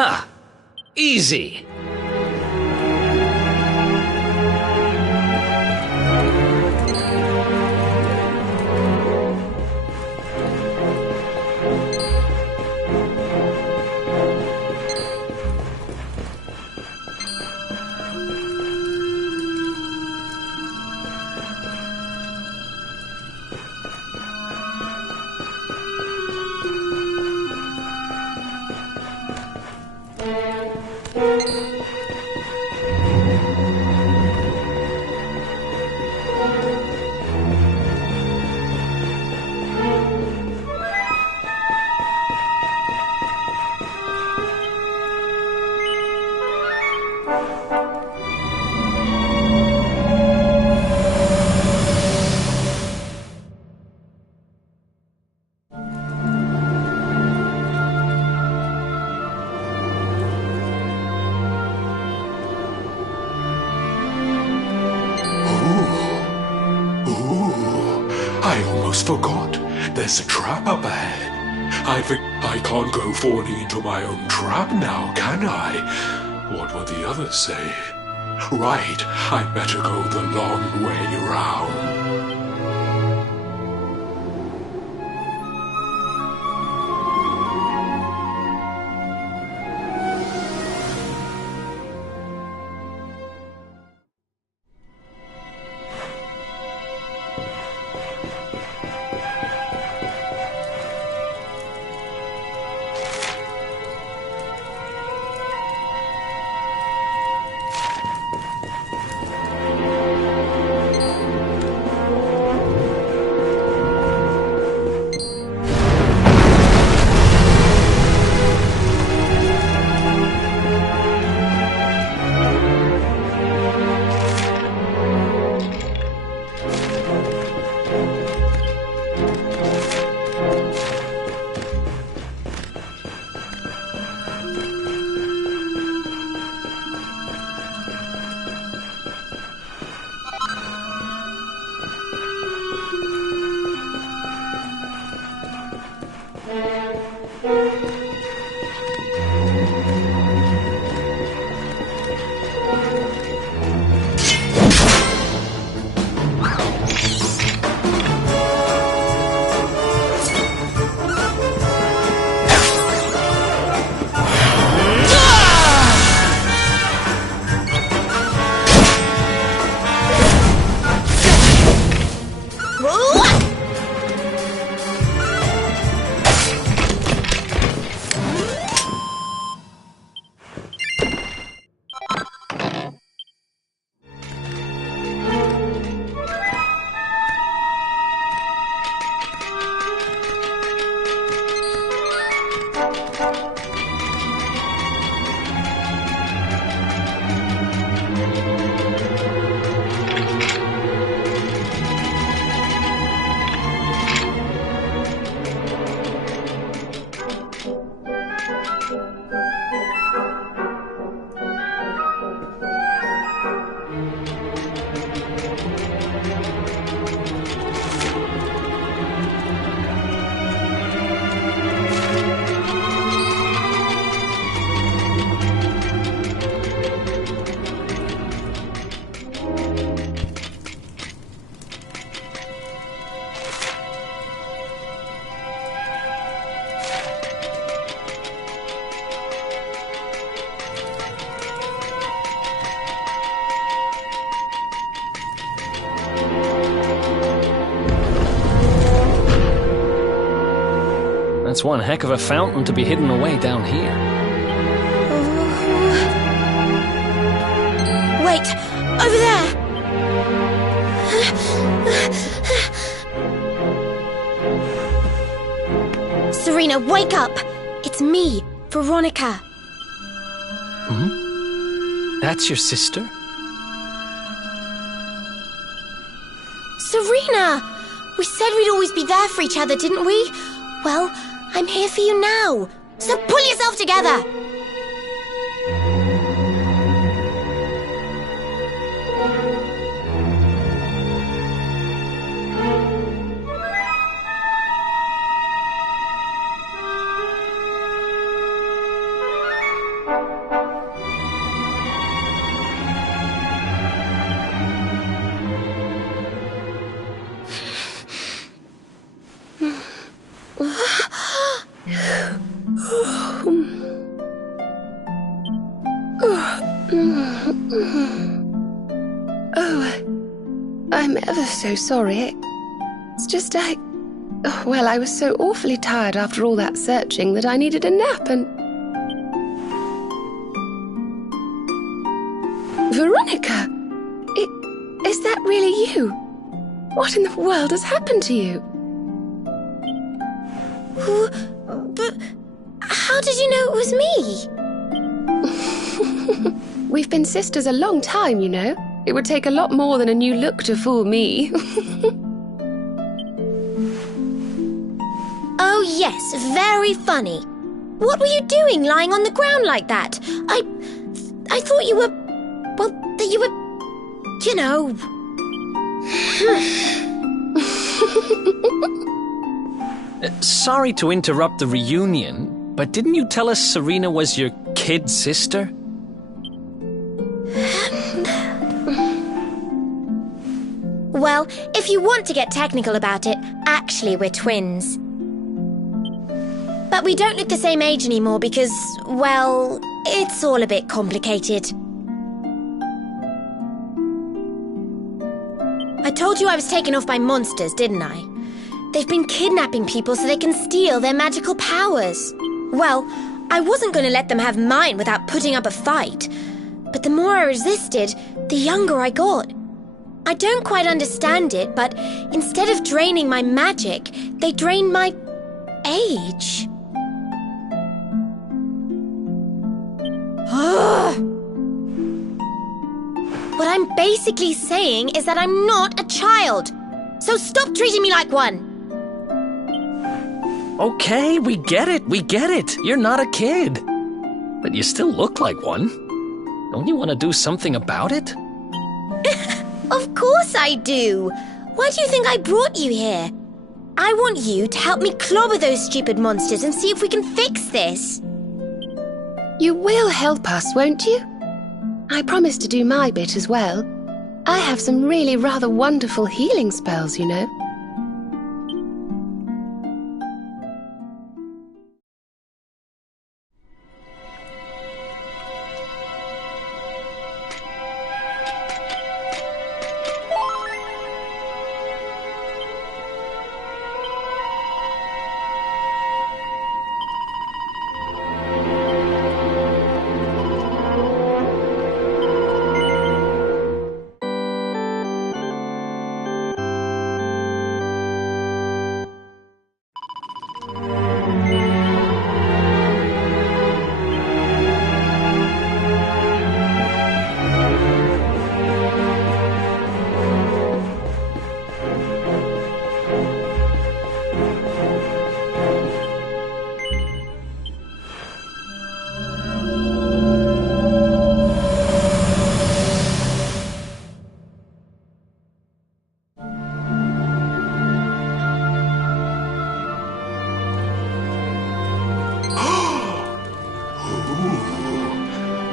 Ha! Easy! I almost forgot. There's a trap up ahead. I can't go falling into my own trap now, can I? What will the others say? Right, I'd better go the long way round. That's one heck of a fountain to be hidden away down here. Wait! Over there! Serena, wake up! It's me, Veronica. Hmm? That's your sister? Serena! We said we'd always be there for each other, didn't we? Well, I'm here for you now. So pull yourself together! I'm ever so sorry. It's just I was so awfully tired after all that searching that I needed a nap and... Veronica! Is that really you? What in the world has happened to you? But how did you know it was me? We've been sisters a long time, you know. It would take a lot more than a new look to fool me. Oh yes, very funny. What were you doing lying on the ground like that? I thought you were... well, that you were... you know... Sorry to interrupt the reunion, but didn't you tell us Serena was your kid sister? Well, if you want to get technical about it, actually we're twins. But we don't look the same age anymore because, well, it's all a bit complicated. I told you I was taken off by monsters, didn't I? They've been kidnapping people so they can steal their magical powers. Well, I wasn't going to let them have mine without putting up a fight. But the more I resisted, the younger I got. I don't quite understand it, but instead of draining my magic, they drained my age. What I'm basically saying is that I'm not a child. So stop treating me like one. Okay, we get it. You're not a kid. But you still look like one. Don't you want to do something about it? Of course I do. Why do you think I brought you here? I want you to help me clobber those stupid monsters and see if we can fix this. You will help us, won't you? I promise to do my bit as well. I have some really rather wonderful healing spells, you know.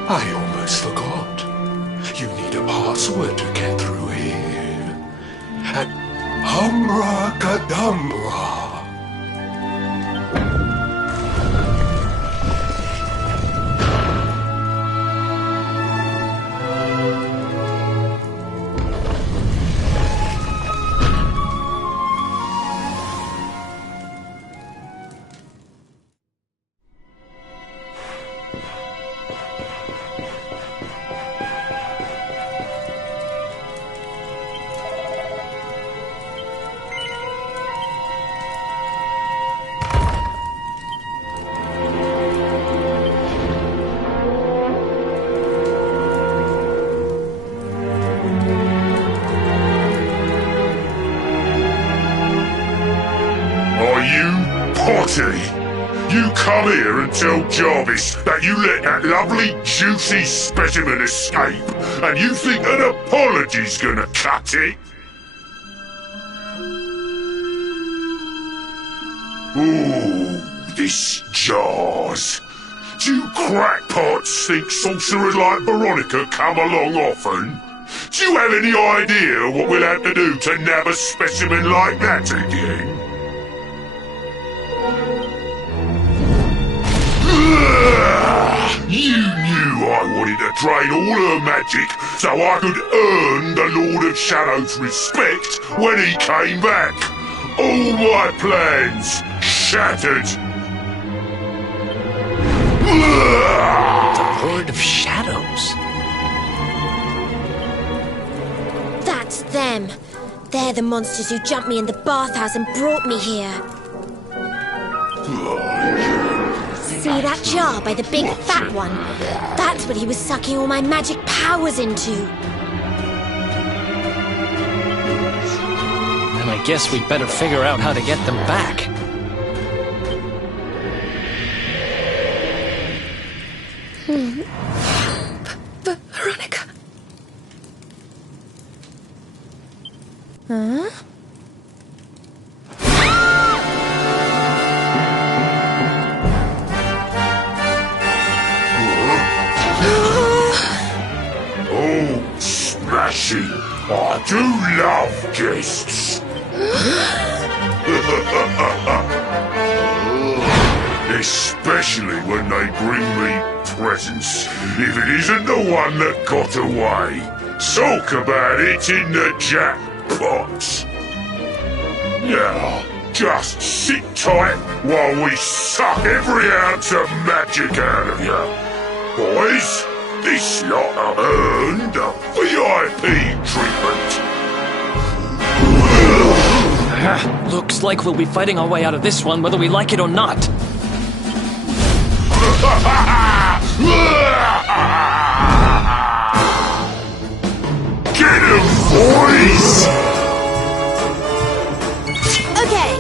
I almost forgot. You need a password to get through here. And Humracadabra. Potty, you come here and tell Jarvis that you let that lovely, juicy specimen escape, and you think an apology's gonna cut it? Ooh, this jars. Do you crackpots think sorcerers like Veronica come along often? Do you have any idea what we'll have to do to nab a specimen like that again? You knew I wanted to drain all her magic so I could earn the Lord of Shadow's respect when he came back. All my plans shattered. The Lord of Shadows? them. They're the monsters who jumped me in the bathhouse and brought me here. See that jar by the big fat one? That's what he was sucking all my magic powers into. Then I guess we'd better figure out how to get them back. Veronica. Huh? Oh, smashing! I do love guests! Especially when they bring me presents, if it isn't the one that got away. Talk about it in the jackpot! Now, just sit tight while we suck every ounce of magic out of you. Boys, this lot have earned a VIP treatment. Looks like we'll be fighting our way out of this one whether we like it or not. Get him, boys! Okay.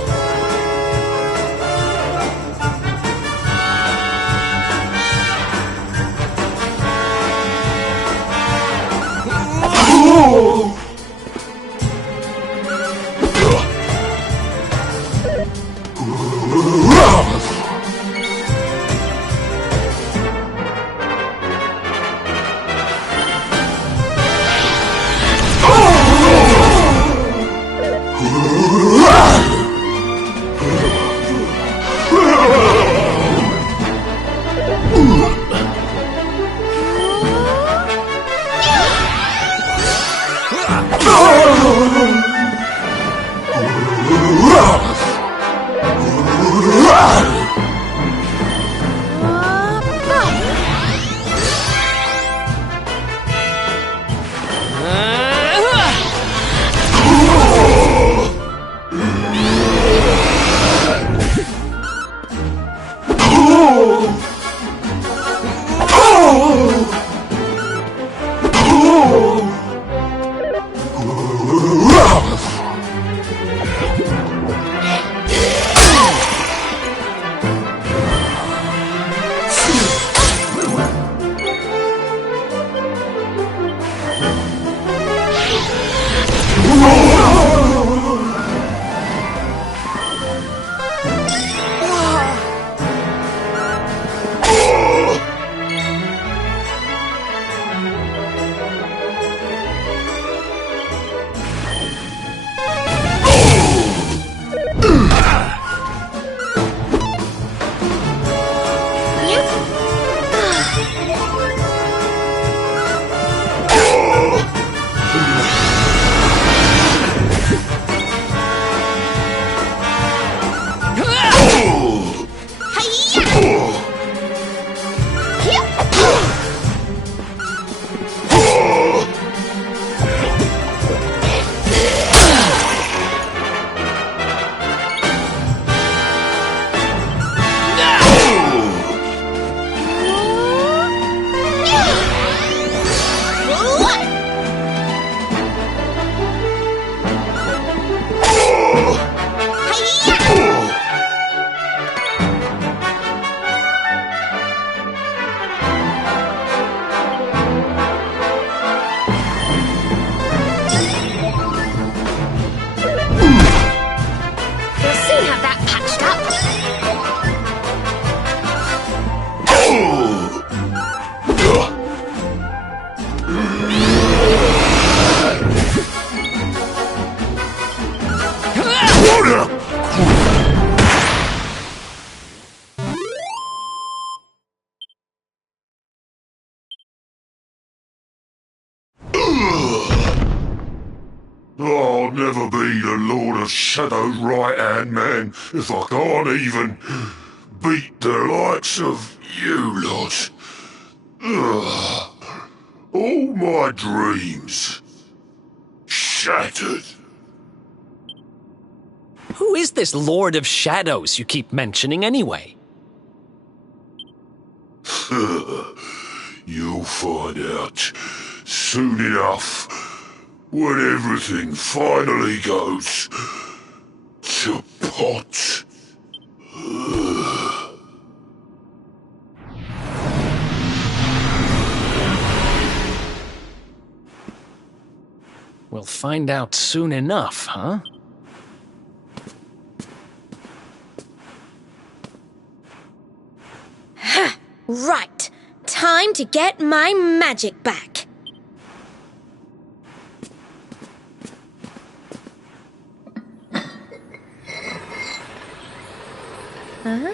I'll never be the Lord of Shadow's right-hand man if I can't even beat the likes of you lot. Ugh. All my dreams shattered. Who is this Lord of Shadows you keep mentioning anyway? You'll find out soon enough when everything finally goes to pot. We'll find out soon enough, huh? Right. Time to get my magic back. Huh?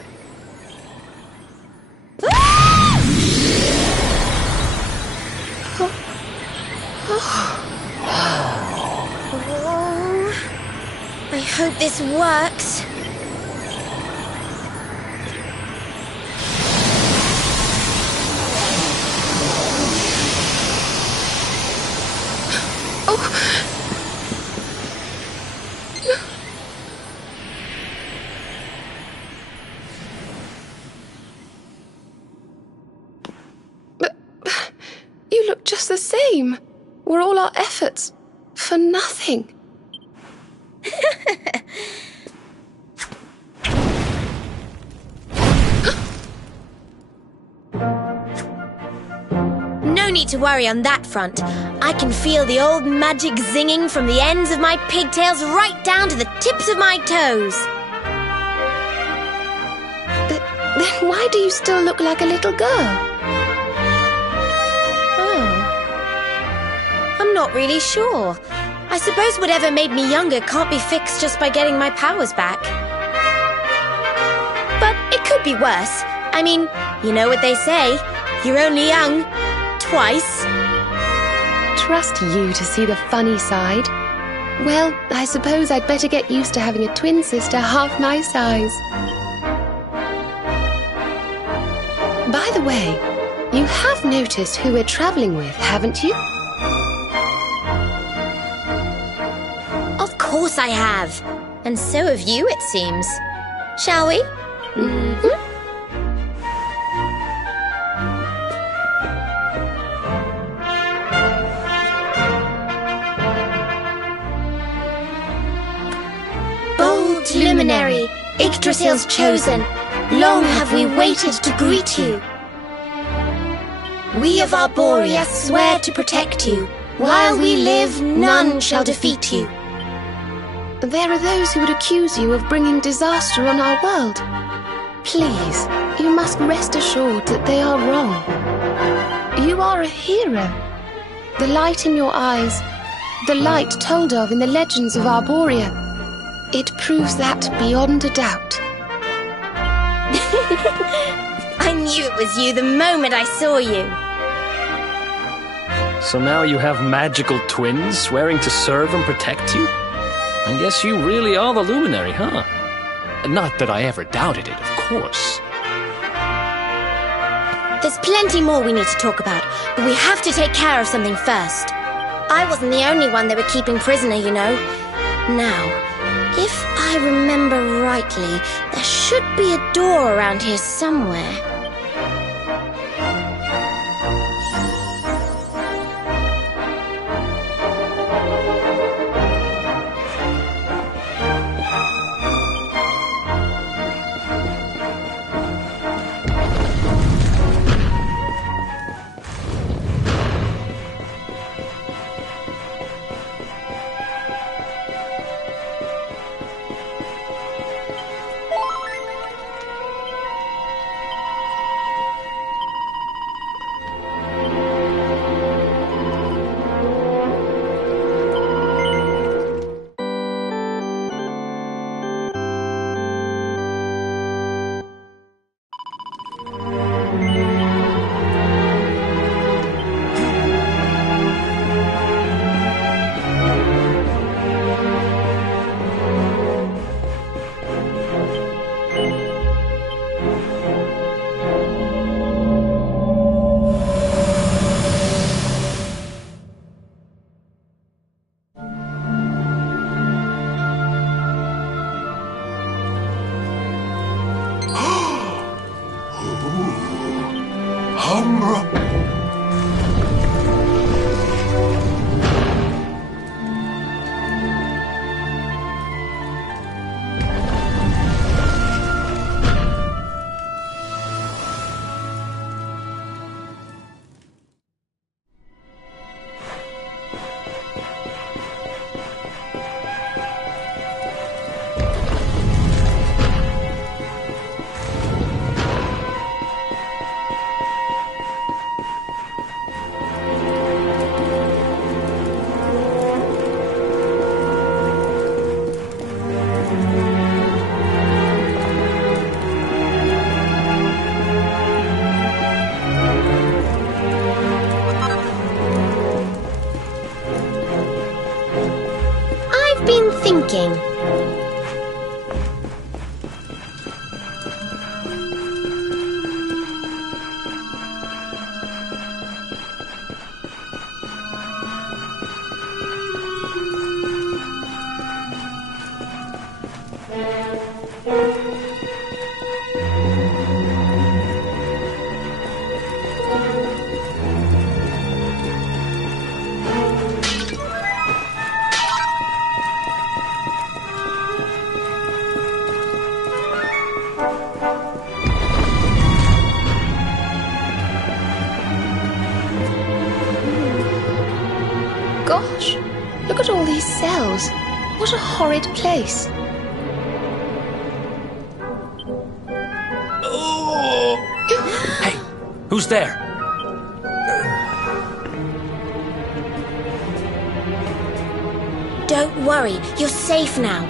I hope this works. You look just the same. Were all our efforts for nothing? No need to worry on that front. I can feel the old magic zinging from the ends of my pigtails right down to the tips of my toes. Then why do you still look like a little girl? I'm not really sure. I suppose whatever made me younger can't be fixed just by getting my powers back. But it could be worse. I mean, you know what they say. You're only young. Twice. Trust you to see the funny side. Well, I suppose I'd better get used to having a twin sister half my size. By the way, you have noticed who we're traveling with, haven't you? Of course I have. And so have you, it seems. Shall we? Mm-hmm. Bold luminary, Yggdrasil's chosen, long have we waited to greet you. We of Arborea swear to protect you. While we live, none shall defeat you. There are those who would accuse you of bringing disaster on our world. Please, you must rest assured that they are wrong. You are a hero. The light in your eyes, the light told of in the legends of Arborea, it proves that beyond a doubt. I knew it was you the moment I saw you. So now you have magical twins swearing to serve and protect you? I guess you really are the luminary, huh? Not that I ever doubted it, of course. There's plenty more we need to talk about, but we have to take care of something first. I wasn't the only one they were keeping prisoner, you know. Now, if I remember rightly, there should be a door around here somewhere. Thinking. Gosh, look at all these cells. What a horrid place. Oh! Hey, who's there? Don't worry, you're safe now.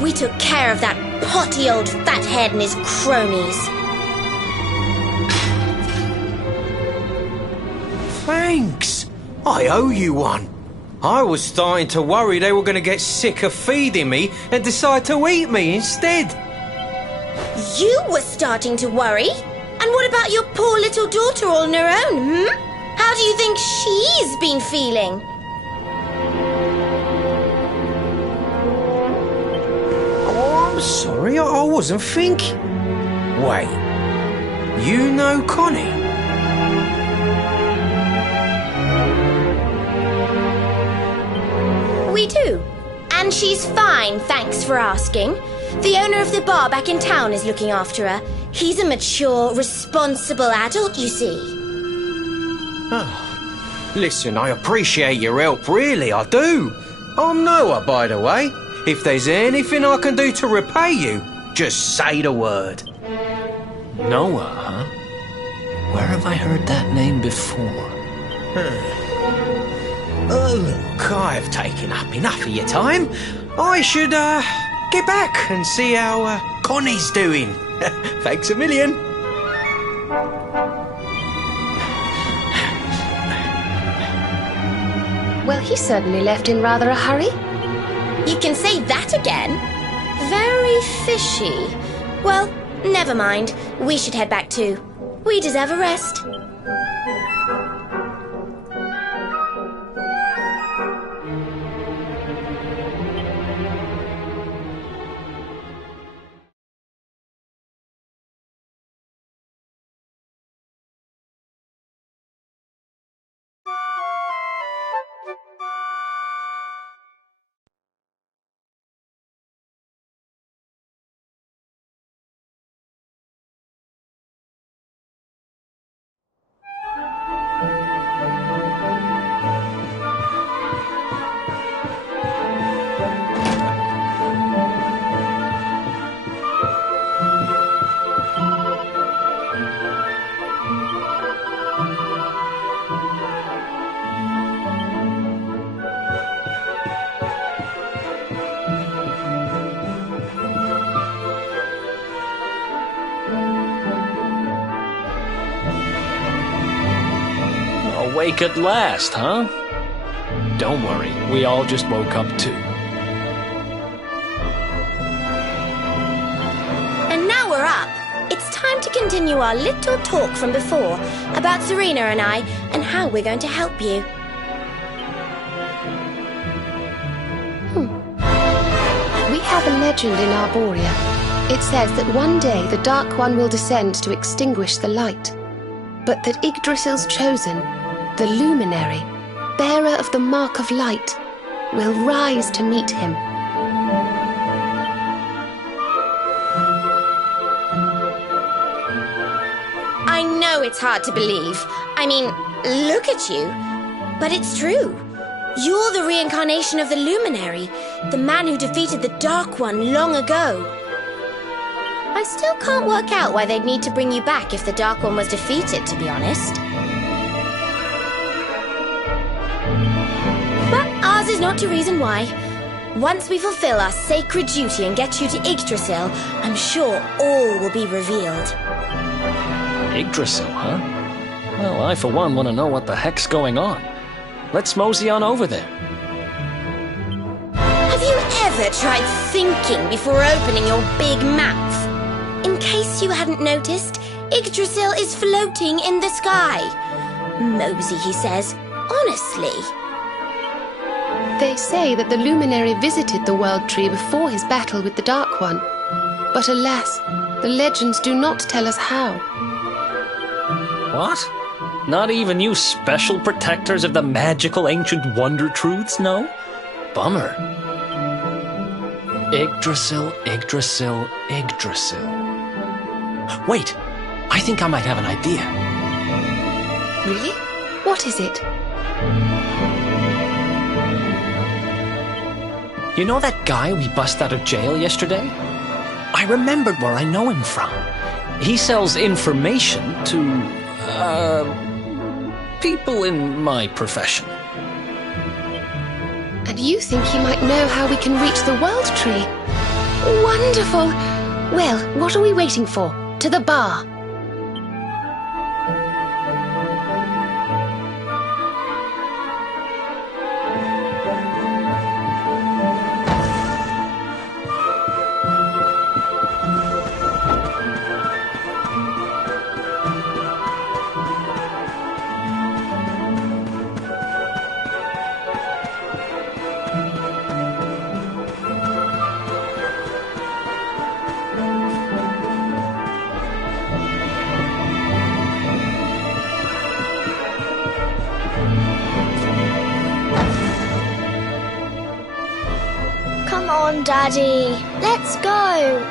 We took care of that potty old fathead and his cronies. Thanks. I owe you one. I was starting to worry they were going to get sick of feeding me and decide to eat me instead. You were starting to worry? And what about your poor little daughter all on her own, How do you think she's been feeling? Oh, I'm sorry, I wasn't thinking. Wait, you know Connie? We do. And she's fine, thanks for asking. The owner of the bar back in town is looking after her. He's a mature, responsible adult, you see. Oh, listen, I appreciate your help, really, I do. I'm Noah, by the way. If there's anything I can do to repay you, just say the word. Noah, huh? Where have I heard that name before? Look, I've taken up enough of your time. I should, get back and see how, Connie's doing. Thanks a million. Well, he certainly left in rather a hurry. You can say that again. Very fishy. Well, never mind. We should head back too. We deserve a rest. Awake at last, huh? Don't worry, we all just woke up too. And now we're up. It's time to continue our little talk from before about Serena and I and how we're going to help you. We have a legend in Arborea. It says that one day the Dark One will descend to extinguish the light. but that Yggdrasil's chosen, the luminary, bearer of the mark of light, will rise to meet him. I know it's hard to believe. I mean, look at you. But it's true. You're the reincarnation of the luminary, the man who defeated the Dark One long ago. I still can't work out why they'd need to bring you back if the Dark One was defeated, to be honest. But ours is not to reason why. Once we fulfill our sacred duty and get you to Yggdrasil, I'm sure all will be revealed. Yggdrasil, huh? Well, I for one want to know what the heck's going on. Let's mosey on over there. Have you ever tried thinking before opening your big mouth? In case you hadn't noticed, Yggdrasil is floating in the sky. Mosey, he says. Honestly. They say that the luminary visited the World Tree before his battle with the Dark One. But alas, the legends do not tell us how. What? Not even you special protectors of the magical ancient wonder truths, no? Bummer. Yggdrasil, Yggdrasil, Yggdrasil. Wait, I think I might have an idea. Really? What is it? You know that guy we bust out of jail yesterday? I remembered where I know him from. He sells information to, people in my profession. And you think he might know how we can reach the World Tree? Wonderful! Well, what are we waiting for? To the bar! Come on, Daddy. Let's go.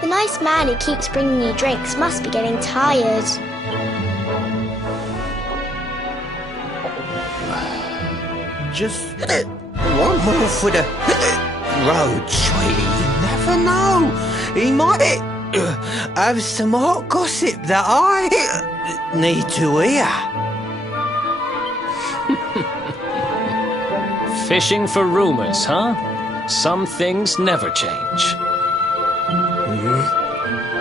The nice man who keeps bringing you drinks must be getting tired. Just one more for the road, sweetie. You never know. He might have some hot gossip that I need to hear. Fishing for rumors, huh? Some things never change.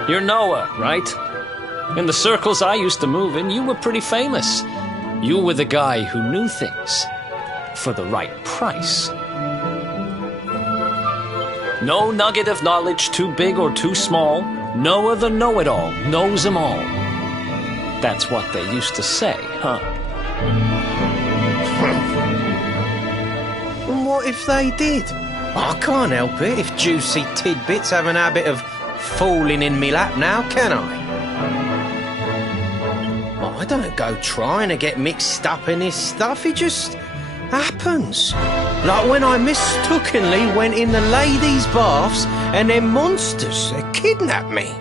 You're Noah, right? In the circles I used to move in, you were pretty famous. You were the guy who knew things. For the right price. No nugget of knowledge too big or too small. Noah the know-it-all knows them all. That's what they used to say, huh? What if they did? I can't help it if juicy tidbits have an habit of falling in me lap now, can I? I don't go trying to get mixed up in this stuff, it just happens. Like when I mistakenly went in the ladies' baths and them monsters kidnapped me.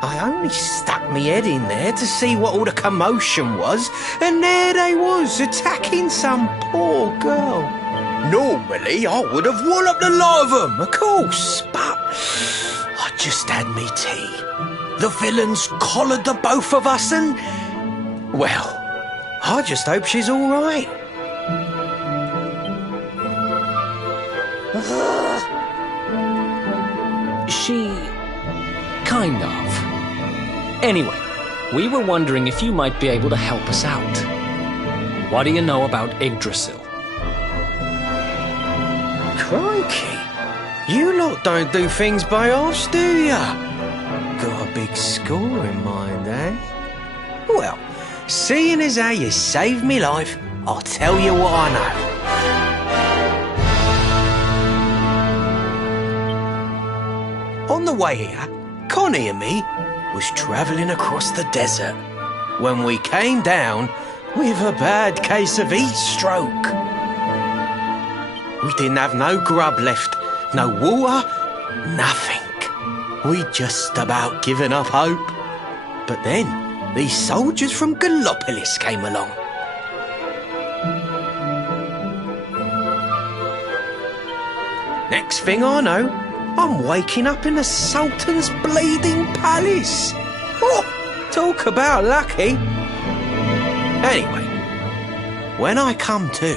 I only stuck me head in there to see what all the commotion was, and there they was, attacking some poor girl. Normally, I would have walloped the lot of them, of course, but I just had me tea. The villains collared the both of us and, well, I just hope she's all right. She... kind of. Anyway, we were wondering if you might be able to help us out. What do you know about Yggdrasil? Crikey, you lot don't do things by halves, do ya? Got a big score in mind, eh? Well, seeing as how you saved me life, I'll tell you what I know. On the way here, Connie and me, was travelling across the desert when we came down with a bad case of heat stroke. We didn't have no grub left, no water, nothing. We'd just about given up hope. But then these soldiers from Gallopolis came along. Next thing I know, I'm waking up in the Sultan's bleeding palace. Oh, talk about lucky. Anyway, when I come to,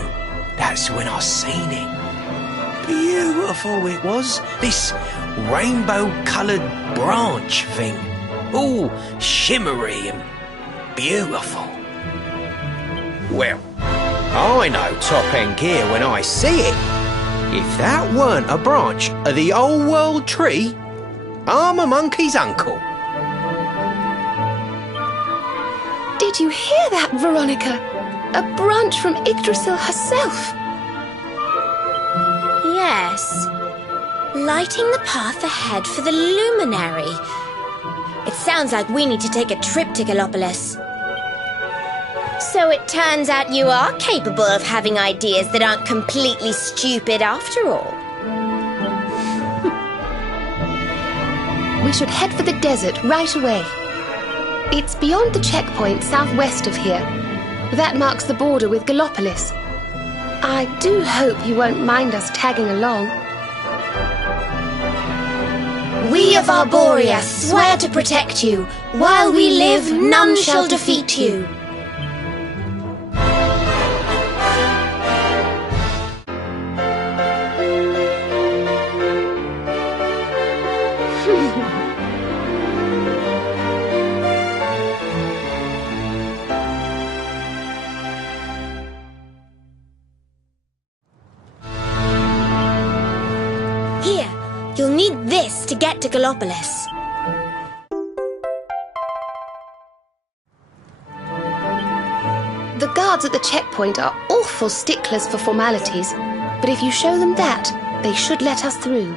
that's when I seen it. Beautiful it was, this rainbow-coloured branch thing. All shimmery and beautiful. Well, I know top-end gear when I see it. If that weren't a branch of the old world tree, I'm a monkey's uncle. Did you hear that, Veronica? A branch from Yggdrasil herself. Yes. Lighting the path ahead for the luminary. It sounds like we need to take a trip to Gallopolis. So it turns out you are capable of having ideas that aren't completely stupid after all. We should head for the desert right away. It's beyond the checkpoint southwest of here. That marks the border with Gallopolis. I do hope you won't mind us tagging along. We of Arborea swear to protect you. While we live, none shall defeat you. You'll need this to get to Gallopolis. The guards at the checkpoint are awful sticklers for formalities, but if you show them that, they should let us through.